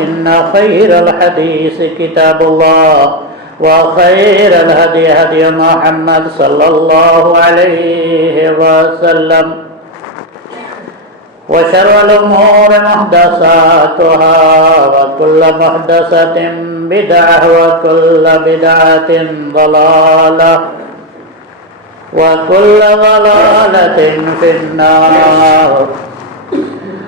فإن خير الحديث كتاب الله وخير الهدي هدي محمد صلى الله عليه وسلم وشر الأمور محدثاتها وكل محدثة بدعة وكل بدعة ضلالة وكل ضلالة في النار.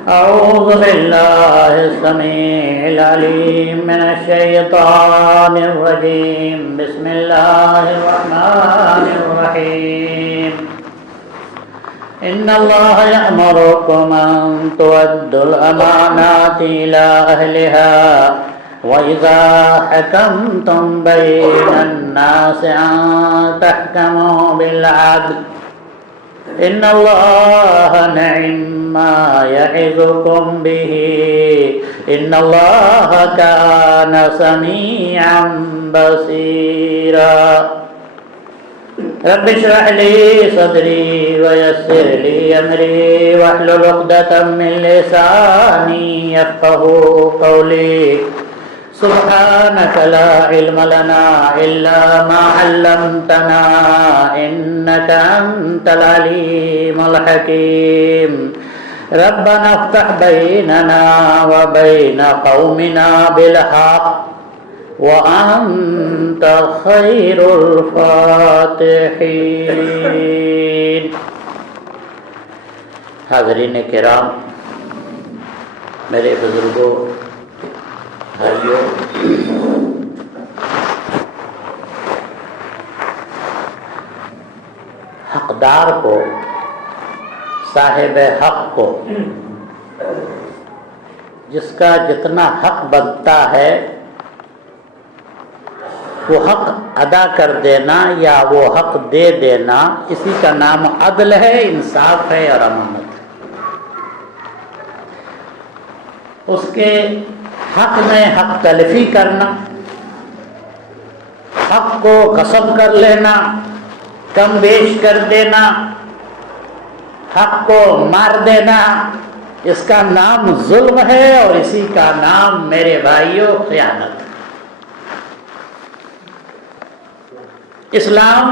أعوذ بالله السميع العليم من الشيطان الرجيم. بسم الله الرحمن الرحيم. إن الله يأمركم أن تؤدوا الأمانات إلى أهلها وإذا حكمتم بين الناس أن تحكموا بالعدل إن الله نعم ما يعظكم به إن الله كان سميعا بصيرا. رب اشرح لي صدري ويسر لي أمري واحلل عقدة من لساني يفقهوا قولي. سبحانك لا علم لنا إلا ما علمتنا إنك أنت العليم الحكيم. ربنا افتح بيننا وبين قومنا بالحق وأنت خير الفاتحين. حاضرین کرام، میرے بزرگوں، بھائیوں، حقدار کو، صاحب حق کو جس کا جتنا حق بنتا ہے وہ حق ادا کر دینا یا وہ حق دے دینا، اسی کا نام عدل ہے، انصاف ہے اور امانت ہے. اس کے حق میں حق تلفی کرنا، حق کو غصب کر لینا، کم بیش کر دینا، حق کو مار دینا، اس کا نام ظلم ہے اور اسی کا نام میرے بھائیوں خیانت ہے. اسلام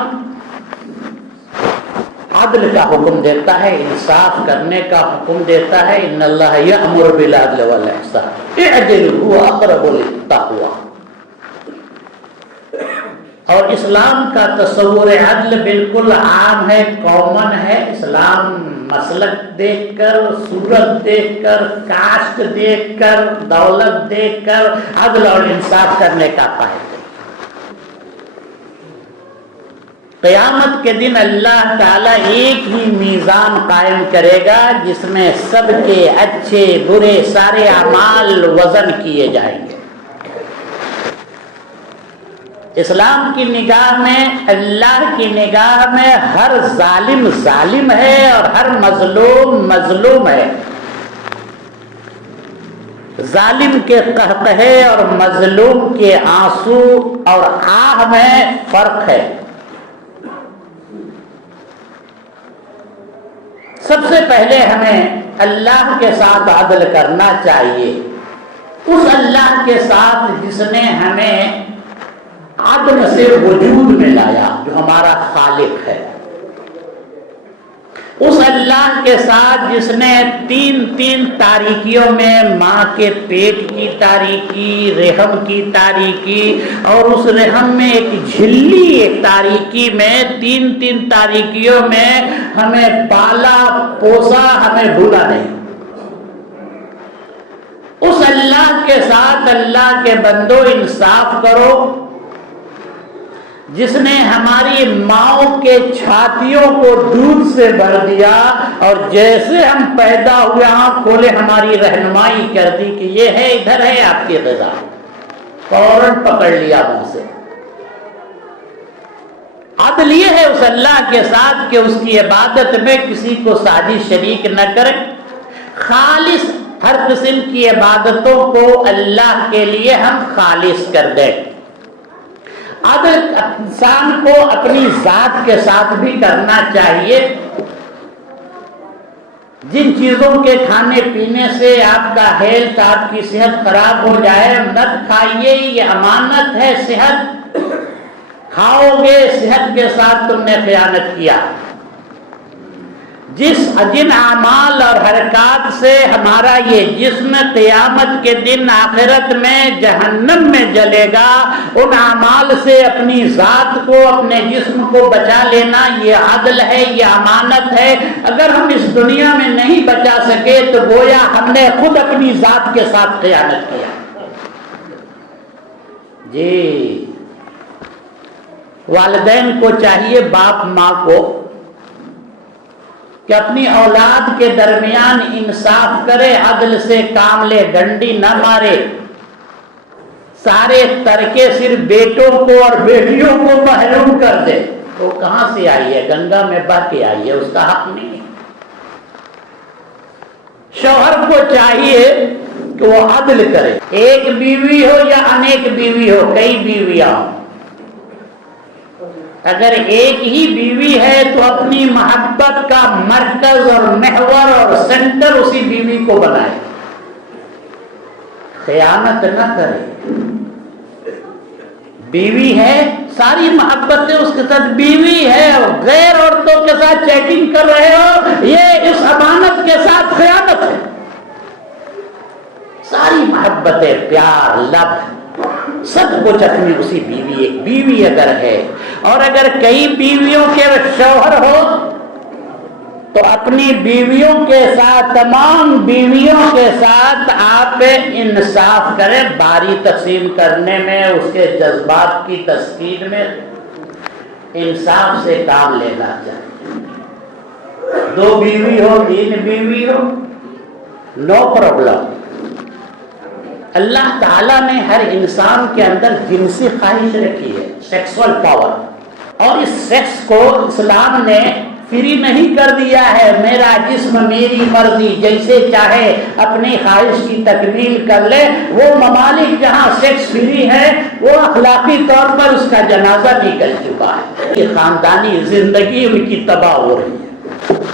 عدل کا حکم دیتا ہے، انصاف کرنے کا حکم دیتا ہے. ان اللہ یأمر بالعدل والاحسان اعدلوا هو اقرب للتقوی. اور اسلام کا تصور عدل بالکل عام ہے، کامن ہے. اسلام مسلک دیکھ کر، صورت دیکھ کر، کاسٹ دیکھ کر، دولت دیکھ کر عدل اور انصاف کرنے کا قائل ہے. قیامت کے دن اللہ تعالیٰ ایک ہی میزان قائم کرے گا جس میں سب کے اچھے برے سارے اعمال وزن کیے جائیں گے. اسلام کی نگاہ میں، اللہ کی نگاہ میں ہر ظالم ظالم ہے اور ہر مظلوم مظلوم ہے. ظالم کے قہقہے اور مظلوم کے آنسو اور آہ میں فرق ہے. سب سے پہلے ہمیں اللہ کے ساتھ عدل کرنا چاہیے، اس اللہ کے ساتھ جس نے ہمیں عدم سے وجود میں لایا، جو ہمارا خالق ہے. اس اللہ کے ساتھ جس نے تین تاریکیوں میں ماں کے پیٹ کی تاریکی، رحم کی تاریکی اور اس رحم میں ایک جھلی ایک تاریکی میں تین تاریکیوں میں ہمیں پالا پوسا، ہمیں بھولا نہیں. اس اللہ کے ساتھ اللہ کے بندو انصاف کرو جس نے ہماری ماؤں کے چھاتیوں کو دودھ سے بھر دیا اور جیسے ہم پیدا ہوئے آنکھ کھولے ہماری رہنمائی کر دی کہ یہ ہے، ادھر ہے آپ کی غذا، فوراً پکڑ لیا منہ سے. عدل یہ ہے اس اللہ کے ساتھ کہ اس کی عبادت میں کسی کو ساجش شریک نہ کرے، خالص ہر قسم کی عبادتوں کو اللہ کے لیے ہم خالص کر دیں. عدل انسان کو اپنی ذات کے ساتھ بھی کرنا چاہیے. جن چیزوں کے کھانے پینے سے آپ کا ہیلتھ، آپ کی صحت خراب ہو جائے مت کھائیے، یہ امانت ہے صحت، کھاؤ گے صحت کے ساتھ تم نے خیانت کیا۔ جن اعمال اور حرکات سے ہمارا یہ جسم قیامت کے دن آخرت میں جہنم میں جلے گا، ان اعمال سے اپنی ذات کو، اپنے جسم کو بچا لینا یہ عدل ہے، یہ امانت ہے۔ اگر ہم اس دنیا میں نہیں بچا سکے تو گویا ہم نے خود اپنی ذات کے ساتھ خیانت کیا۔ جی والدین کو چاہیے، باپ ماں کو، کہ اپنی اولاد کے درمیان انصاف کرے، عدل سے کام لے، ڈنڈی نہ مارے، سارے ترکے صرف بیٹوں کو اور بیٹیوں کو محروم کر دے۔ وہ کہاں سے آئی ہے؟ گنگا میں بہہ کے آئی ہے، اس کا حق نہیں ہے۔ شوہر کو چاہیے کہ وہ عدل کرے، ایک بیوی ہو یا انیک بیوی ہو، کئی بیویاں ہوں، اگر ایک ہی بیوی ہے تو اپنی محبت کا مرکز اور محور اور سینٹر اسی بیوی کو بنائے، خیانت نہ کرے۔ بیوی ہے، ساری محبت اس کے ساتھ، بیوی ہے اور غیر عورتوں کے ساتھ چیٹنگ کر رہے ہو، یہ اس امانت کے ساتھ خیانت ہے۔ ساری محبتیں، پیار، لب، سب کچھ اپنی اسی بیوی، ایک بیوی اگر ہے، اور اگر کئی بیویوں کے شوہر ہو تو اپنی بیویوں کے ساتھ، تمام بیویوں کے ساتھ آپ انصاف کریں، باری تقسیم کرنے میں، اس کے جذبات کی تسکین میں انصاف سے کام لینا چاہیے۔ 2 بیوی ہو، 3 بیوی ہو، نو پرابلم۔ اللہ تعالیٰ نے ہر انسان کے اندر جنسی خواہش رکھی ہے، سیکسول پاور، اور اس سیکس کو اسلام نے فری نہیں کر دیا ہے۔ میرا جسم میری مرضی، جیسے چاہے اپنی خواہش کی تکمیل کر لے۔ وہ ممالک جہاں سیکس فری ہے وہ اخلاقی طور پر اس کا جنازہ نکل چکا ہے، یہ خاندانی زندگی ان کی تباہ ہو رہی ہے۔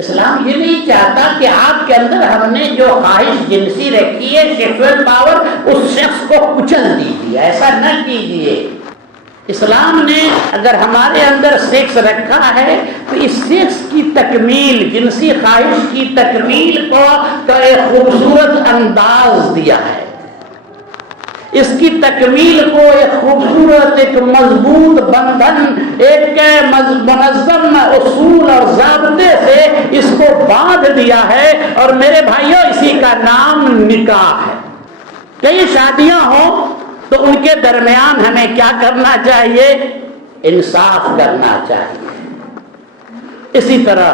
اسلام یہ نہیں چاہتا کہ آپ کے اندر ہم نے جو خواہش جنسی رکھی ہے، سیکسول پاور، اس شخص کو کچل دیجیے، ایسا نہ کیجیے۔ اسلام نے اگر ہمارے اندر سیکس رکھا ہے تو اس سیکس کی تکمیل، جنسی خواہش کی تکمیل کو تو ایک خوبصورت انداز دیا ہے، اس کی تکمیل کو ایک خوبصورت، ایک مضبوط بندھن، ایک منظم اصول اور ضابطے سے اس کو باندھ دیا ہے، اور میرے بھائیوں اسی کا نام نکاح ہے۔ کئی شادیاں ہوں تو ان کے درمیان ہمیں کیا کرنا چاہیے؟ انصاف کرنا چاہیے۔ اسی طرح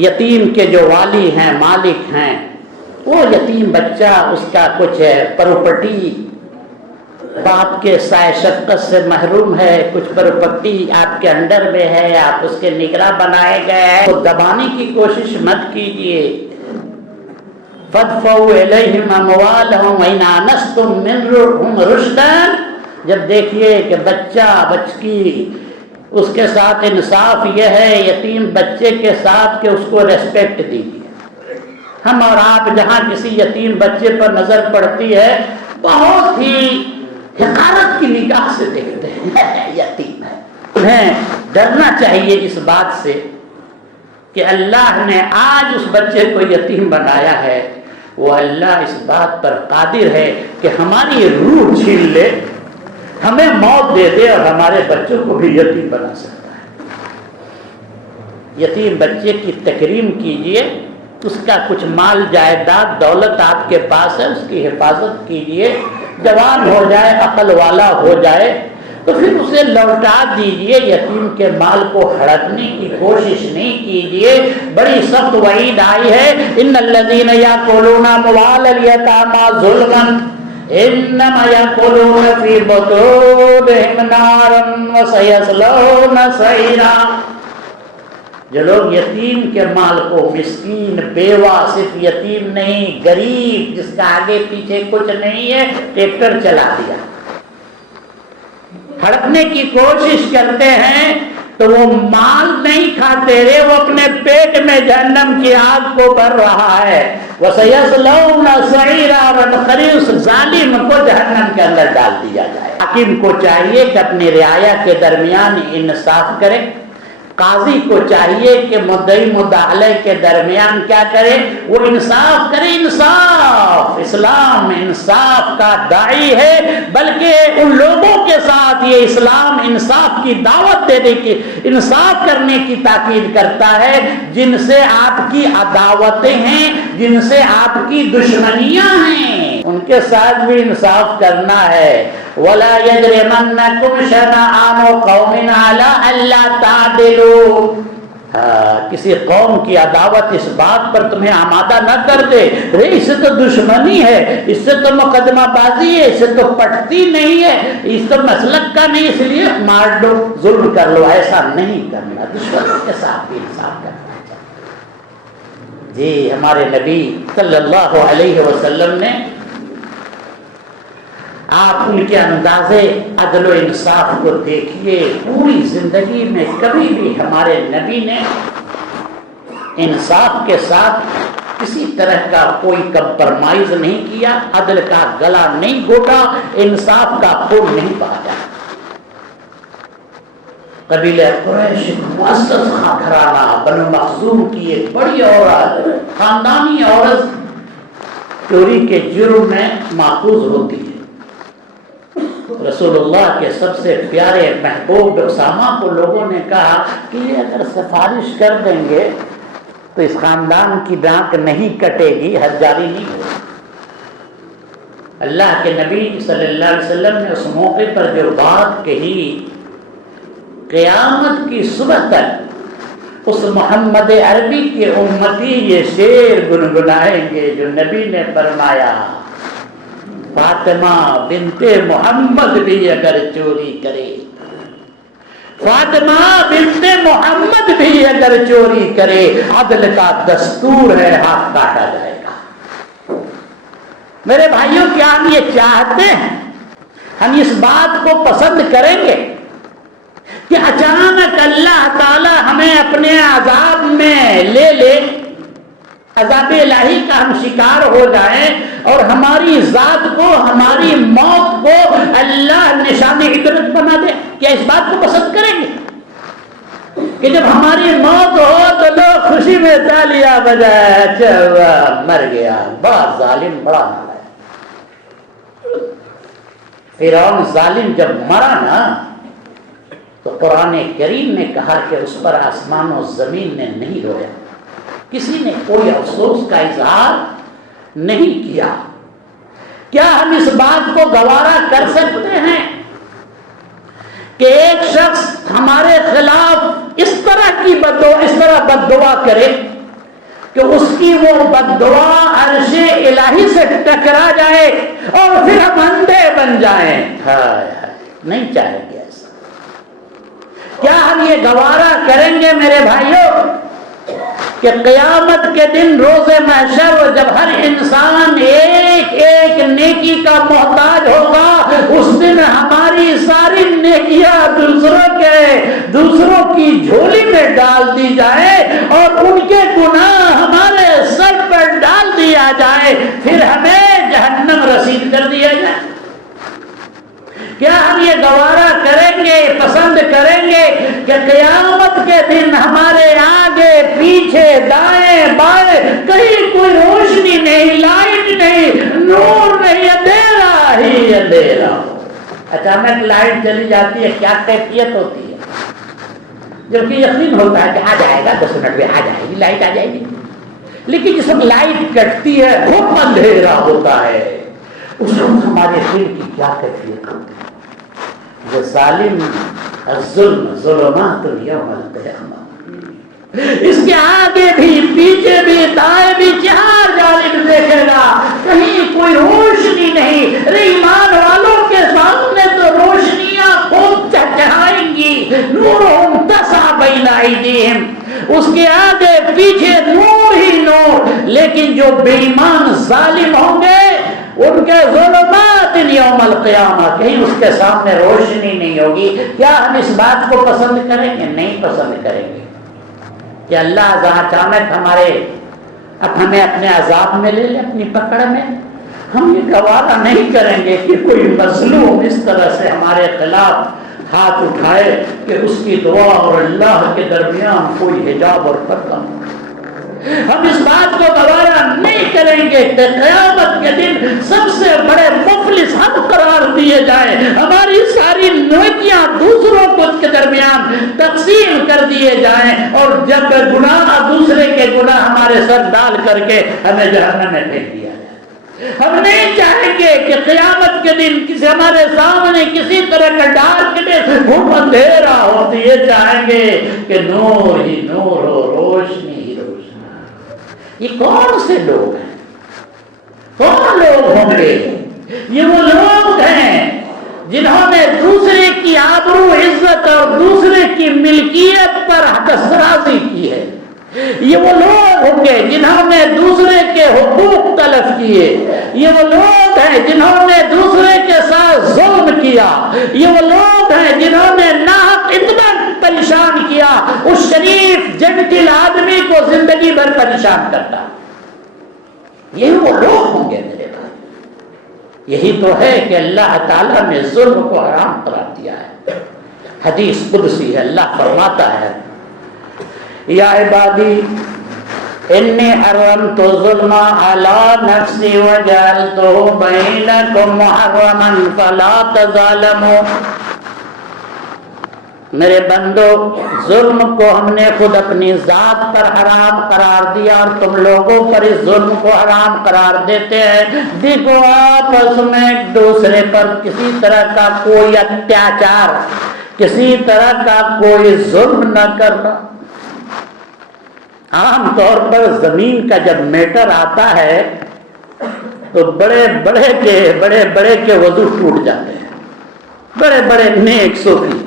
یتیم کے جو والی ہیں، مالک ہیں، وہ یتیم بچہ، اس کا کچھ پراپرٹی باپ کے سائے شفقت سے محروم ہے، کچھ پراپرٹی آپ کے انڈر میں ہے، آپ اس کے نگراں بنائے گئے ہیں، تو دبانے کی کوشش مت کیجیے۔ فَادْفَعُوا إِلَيْهِمْ أَمْوَالَهُمْ وَإِنْ آنَسْتُمْ مِنْهُمْ رُشْدًا۔ جب دیکھیے کہ بچہ بچکی، اس کے ساتھ انصاف یہ ہے یتیم بچے کے ساتھ کہ اس کو ریسپیکٹ دیجیے۔ ہم اور آپ جہاں کسی یتیم بچے پر نظر پڑتی ہے بہت ہی حقارت کی نگاہ سے دیکھتے ہیں، یتیم ہے۔ انہیں ڈرنا چاہیے اس بات سے کہ اللہ نے آج اس بچے کو یتیم بنایا ہے، وہ اللہ اس بات پر قادر ہے کہ ہماری روح چھین لے، ہمیں موت دے دے اور ہمارے بچوں کو بھی یتیم بنا سکتا ہے۔ یتیم بچے کی تکریم کیجئے، اس کا کچھ مال جائیداد دولت آپ کے پاس ہے، اس کی حفاظت کیجئے، جوان ہو جائے، عقل والا ہو جائے تو پھر اسے لوٹا دیجئے۔ یتیم کے مال کو ہڑپنے کی کوشش نہیں کیجئے۔ بڑی سخت وعید آئی ہے، ان الذین یاکلون اموال الیتامی ظلما انما یاکلون فی بطونہم نارا وسیصلون سعیرا۔ جو لوگ یتیم کے مال کو، مسکین، بیوہ، صرف یتیم نہیں، غریب جس کا آگے پیچھے کچھ نہیں ہے، ٹریکٹر چلا دیا، ہڑپنے کی کوشش کرتے ہیں، تو وہ مال نہیں کھاتے رہے، وہ اپنے پیٹ میں جہنم کی آگ کو بھر رہا ہے۔ وَسَيَصْلَوْنَ سَعِيرًا، اور اس ظالم کو جہنم کے اندر ڈال دیا جائے۔ حاکم کو چاہیے کہ اپنی رعایا کے درمیان انصاف کرے، قاضی کو چاہیے کہ مدعی مدعی علیہ کے درمیان کیا کرے، وہ انصاف کرے۔ انصاف، اسلام انصاف کا داعی ہے، بلکہ ان لوگوں کے ساتھ یہ اسلام انصاف کی دعوت دینے کی، انصاف کرنے کی تاکید کرتا ہے جن سے آپ کی عداوتیں ہیں، جن سے آپ کی دشمنیاں ہیں، ان کے ساتھ بھی انصاف کرنا ہے۔ وَلَا يَجْرِمَنَّكُمْ شَنَآنُ قَوْمٍ عَلَىٰ أَلَّا تَعْدِلُوا، کسی قوم کی عداوت اس بات پر تمہیں آمادہ نہ کر دے، اس سے تو دشمنی ہے، اس سے تو مقدمہ بازی ہے، اس سے تو پٹتی نہیں ہے، اس تو مسلک کا نہیں، اس لیے مار دو، ظلم کر لو۔ ایسا نہیں کرنا، دشمنوں کے ساتھ بھی انصاف کرنا چاہیے۔ جی ہمارے نبی صلی اللہ علیہ وسلم نے، آپ ان کے اندازے عدل و انصاف کو دیکھیے، پوری زندگی میں کبھی بھی ہمارے نبی نے انصاف کے ساتھ کسی طرح کا کوئی کمپرمائز نہیں کیا، عدل کا گلا نہیں گھوٹا، انصاف کا خون نہیں بہایا۔ قبیلہ قریش مؤسس گھرانہ بنو مخزوم کی ایک بڑی عورت، خاندانی عورت چوری کے جرم میں ماخوذ ہوتی ہے۔ رسول اللہ کے سب سے پیارے محبوب اسامہ کو لوگوں نے کہا کہ یہ اگر سفارش کر دیں گے تو اس خاندان کی ڈانٹ نہیں کٹے گی، حد جاری نہیں ہوگی۔ اللہ کے نبی صلی اللہ علیہ وسلم نے اس موقع پر جو بات کہی، قیامت کی صبح تک اس محمد عربی کے امتی یہ شعر گنگنائیں گے جو نبی نے فرمایا، فاطمہ بنت محمد بھی اگر چوری کرے، فاطمہ بنت محمد بھی اگر چوری کرے، عدل کا دستور ہے، ہاتھ کاٹا جائے گا۔ میرے بھائیوں، کیا ہم یہ چاہتے ہیں، ہم اس بات کو پسند کریں گے کہ اچانک اللہ تعالی ہمیں اپنے عذاب میں لے لے، عذاب الہی کا ہم شکار ہو جائیں، اور ہماری ذات کو، ہماری موت کو اللہ نشان عبرت بنا دے؟ کیا اس بات کو پسند کریں گے کہ جب ہماری موت ہو تو لوگ خوشی میں تالیاں بجائے، اچھا مر گیا، بڑا ظالم، بڑا نالائق۔ فرعون ظالم جب مرا نا تو قرآن کریم نے کہا کہ اس پر آسمان و زمین نے نہیں رویا، کسی نے کوئی افسوس کا اظہار نہیں کیا۔ کیا ہم اس بات کو گوارا کر سکتے ہیں کہ ایک شخص ہمارے خلاف اس طرح کی بد دعا کرے کہ اس کی وہ بد دعا عرش الہی سے ٹکرا جائے اور پھر ہم اندھے بن جائیں؟ نہیں چاہیں گے ایسا۔ کیا ہم یہ گوارا کریں گے میرے بھائیوں کہ قیامت کے دن روز محشر جب ہر انسان ایک ایک نیکی کا محتاج ہوگا، اس دن ہماری ساری نیکیاں دوسروں کی جھولی میں ڈال دی جائے اور ان کے گناہ ہمارے سر پر ڈال دیا جائے، پھر ہمیں جہنم رسید کر دیا جائے؟ کیا ہم یہ گوارا کریں گے، پسند کریں گے کہ قیامت کے دن ہمارے آگے پیچھے دائیں بائیں کہیں کوئی روشنی نہیں، لائٹ نہیں، نور نہیں، اندھیرا ہی اندھیرا ہو؟ اچانک لائٹ چلی جاتی ہے، کیا کیفیت ہوتی ہے؟ جبکہ یقین ہوتا ہے کہ آ جائے گا، 10 منٹ میں آ جائے گی، لائٹ آ جائے گی، لیکن جس وقت لائٹ کٹتی ہے خوب اندھیرا ہوتا ہے، اس وقت ہمارے دل کی کیا کیفیت ہوتی ہے؟ یہ ظالم الظلم ظلمات یوم القیامہ، اس کے آگے بھی پیچھے بھی دائیں بھی چار جانب دیکھے گا، کہیں کوئی روشنی نہیں۔ ایمان والوں کے سامنے تو روشنیاں خوب چہچہائیں گی، نورہم تسعی بین ایدیہم، اس کے آگے پیچھے نور ہی نور، لیکن جو بے ایمان ظالم ہوں گے ان کے ظلمات یوم یوم القیامہ، کہیں اس کے سامنے روشنی نہیں ہوگی، کیا ہم اس بات کو پسند کریں گے؟ نہیں پسند کریں گے کہ اللہ اچانک ہمیں اپنے عذاب میں لے لے، اپنی پکڑ میں۔ ہم یہ گوارا نہیں کریں گے کہ کوئی مظلوم اس طرح سے ہمارے خلاف ہاتھ اٹھائے کہ اس کی دعا اور اللہ کے درمیان کوئی حجاب اور پردہ ہو۔ ہم اس بات کو گوارا نہیں کریں گے کہ قیامت کے دن سب سے بڑے مفلس ہم قرار دیے جائیں، ہماری ساری نیکیاں دوسروں کو کے درمیان تقسیم کر دیے جائیں، اور جب گناہ دوسرے کے گناہ ہمارے سر ڈال کر کے ہمیں جہنم میں پھینک دیا جائے۔ ہم نہیں چاہیں گے کہ قیامت کے دن کسی ہمارے سامنے کسی طرح کا ڈارکنیس ہو، اندھیرا ہو، تو یہ چاہیں گے کہ نور ہی نور ہو، روشنی ہی روشنی۔ یہ کون سے لوگ ہیں؟ کون لوگ ہوں گے؟ یہ وہ لوگ ہیں جنہوں نے دوسرے کی آبرو عزت اور دوسرے کی ملکیت پر دسترازی کی ہے۔ یہ وہ لوگ ہوں گے جنہوں نے دوسرے کے حقوق تلف کیے۔ یہ وہ لوگ ہیں جنہوں نے دوسرے کے ساتھ ظلم کیا۔ یہ وہ لوگ ہیں جنہوں نے ناحق اتنا پریشان کیا، اس شریف جنٹل آدمی کو زندگی بھر پریشان کرتا۔ یہ وہ لوگ ہوں گے میرے بھائی۔ یہی تو ہے کہ اللہ تعالیٰ نے ظلم کو حرام قرار دیا ہے۔ حدیث قدسی ہے، اللہ فرماتا ہے یا عبادی انی حرمت الظلم علی نفسی وجعلتہ بینکم محرما فلا تظالموا۔ میرے بندو، ظلم کو ہم نے خود اپنی ذات پر حرام قرار دیا اور تم لوگوں پر اس ظلم کو حرام قرار دیتے ہیں۔ دیکھو آپس میں ایک دوسرے پر کسی طرح کا کوئی اتیاچار، کسی طرح کا کوئی ظلم نہ کرنا۔ عام طور پر زمین کا جب میٹر آتا ہے تو بڑے بڑے کے وضو ٹوٹ جاتے ہیں۔ بڑے بڑے نیک صوفی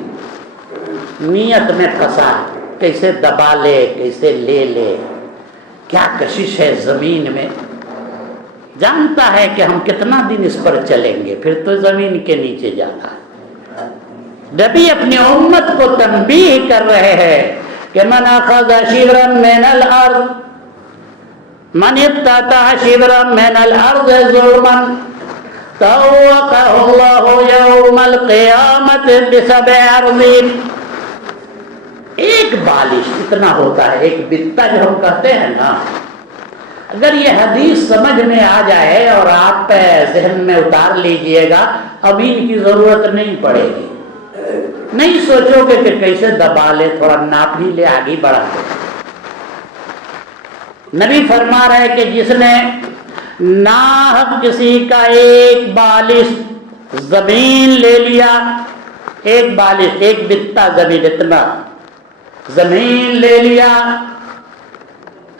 نیت میں پھنسا، کیسے دبا لے، کیسے لے لے، کیا کشش ہے زمین میں، جانتا ہے کہ ہم کتنا دن اس پر چلیں گے، پھر تو زمین کے نیچے جاتا ہے۔ نبی اپنی امت کو تنبیہ کر رہے ہیں کہ من اخذ شبرا من الارض، من ابتدع شبرا من الارض ظلما طوقه الله يوم القيامة بسبع ارضین۔ ایک بالش اتنا ہوتا ہے، ایک بتا جو ہم کہتے ہیں نا، اگر یہ حدیث سمجھ میں آ جائے اور آپ ذہن میں اتار لیجئے گا، ابین کی ضرورت نہیں پڑے گی۔ نہیں سوچو گے کہ کیسے دبا لے، تھوڑا ناپ ہی لے، آگے بڑھا دے۔ نبی فرما رہے کہ جس نے ناحق کسی کا ایک بالش زمین لے لیا، ایک بالش، ایک بتا زمین، اتنا زمین لے لیا،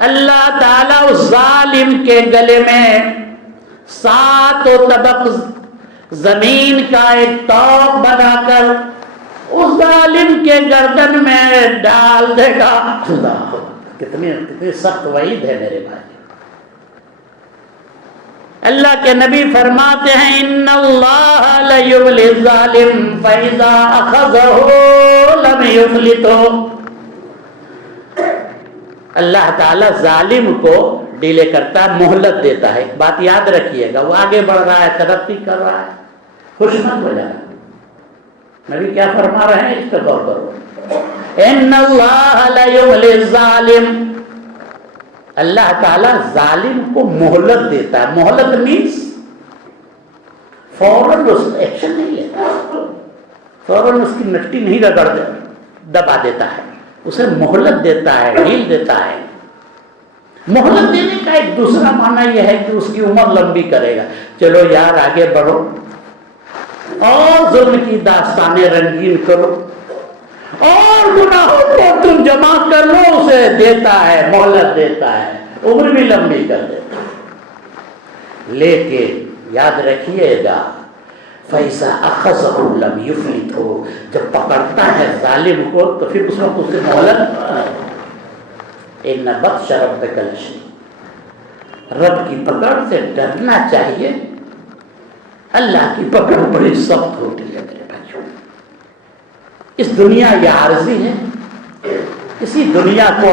اللہ تعالیٰ اس ظالم کے گلے میں 7 طبق زمین کا ایک توق بنا کر اس ظالم کے گردن میں ڈال دے گا۔ اللہ، کتنی سخت وعید ہے میرے بھائی۔ اللہ کے نبی فرماتے ہیں ان اللہ لیبلی الظالم فاذا اخذہ لم یفلتہ۔ اللہ تعالیٰ ظالم کو ڈیلے کرتا ہے، مہلت دیتا ہے۔ بات یاد رکھیے گا، وہ آگے بڑھ رہا ہے، ترقی کر رہا ہے، خوش مت ہو جانا۔ نبی کیا فرما رہے ہیں، اس پہ غور کرو۔ ان اللہ لیبلی الظالم، اللہ تعالیٰ ظالم کو مہلت دیتا ہے۔ مہلت مینس فوراً اس ایکشن نہیں لیتا، فوراً اس کی مٹی نہیں رگڑ دبا دیتا ہے، اسے مہلت دیتا ہے، ڈھیل دیتا ہے۔ مہلت دینے کا ایک دوسرا معنی یہ ہے کہ اس کی عمر لمبی کرے گا، چلو یار آگے بڑھو اور ظلم کی داستانیں رنگین کرو اور گناہوں کو تم جمع کر لو، اسے دیتا ہے، مہلت دیتا ہے، عمر بھی لمبی کر دیتا ہے۔ لیکن یاد رکھیے گا فَإِذَا أَخَذَهُ لَمْ يُفْلِتْهُ، جب پکڑتا ہے ظالم کو تو پھر اس وقت اسے مہلت۔ إِنَّ بَطْشَ رَبِّكَ لَشَدِيدٌ، رب کی پکڑ سے ڈرنا چاہیے۔ اللہ کی پکڑ بڑی سخت ہوتی ہے میرے بھائیوں. اس دنیا یہ عارضی ہے. اسی دنیا کو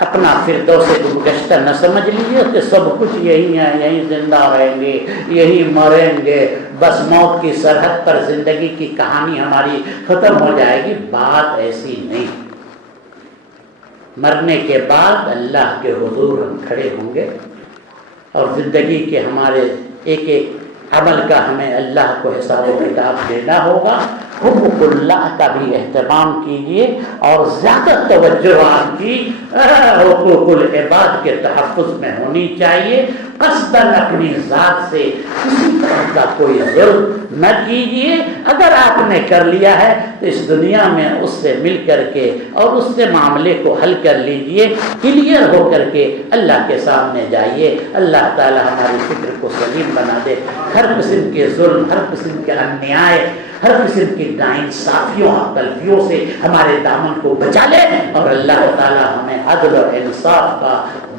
اپنا فردوس گزشتہ نہ سمجھ لیجیے کہ سب کچھ یہی ہے، یہیں زندہ رہیں گے، یہی مریں گے، بس موت کی سرحد پر زندگی کی کہانی ہماری ختم ہو جائے گی. بات ایسی نہیں. مرنے کے بعد اللہ کے حضور ہم کھڑے ہوں گے اور زندگی کے ہمارے ایک ایک عمل کا ہمیں اللہ کو حساب و کتاب دینا ہوگا. حقوق اللہ کا بھی اہتمام کیجیے اور زیادہ توجہ آپ کی حقوق العباد کے تحفظ میں ہونی چاہیے. قصداً اپنی ذات سے کسی طرح کا کوئی ظلم نہ کیجیے. اگر آپ نے کر لیا ہے تو اس دنیا میں اس سے مل کر کے اور اس سے معاملے کو حل کر لیجیے. کلیئر ہو کر کے اللہ کے سامنے جائیے. اللہ تعالی ہماری فکر کو سلیم بنا دے. ہر قسم کے ظلم، ہر قسم کے انیائے، ہر قسم کی ناانصافیوں اور غلطیوں سے ہمارے دامن کو بچا لے اور اللہ تعالی ہمیں عدل اور انصاف کا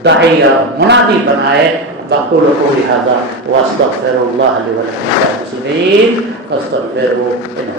داعی اور منادی بنائے. بقول قولی ھذا واستغفر اللہ لی ولکم وللمسلمین فاستغفروہ انہ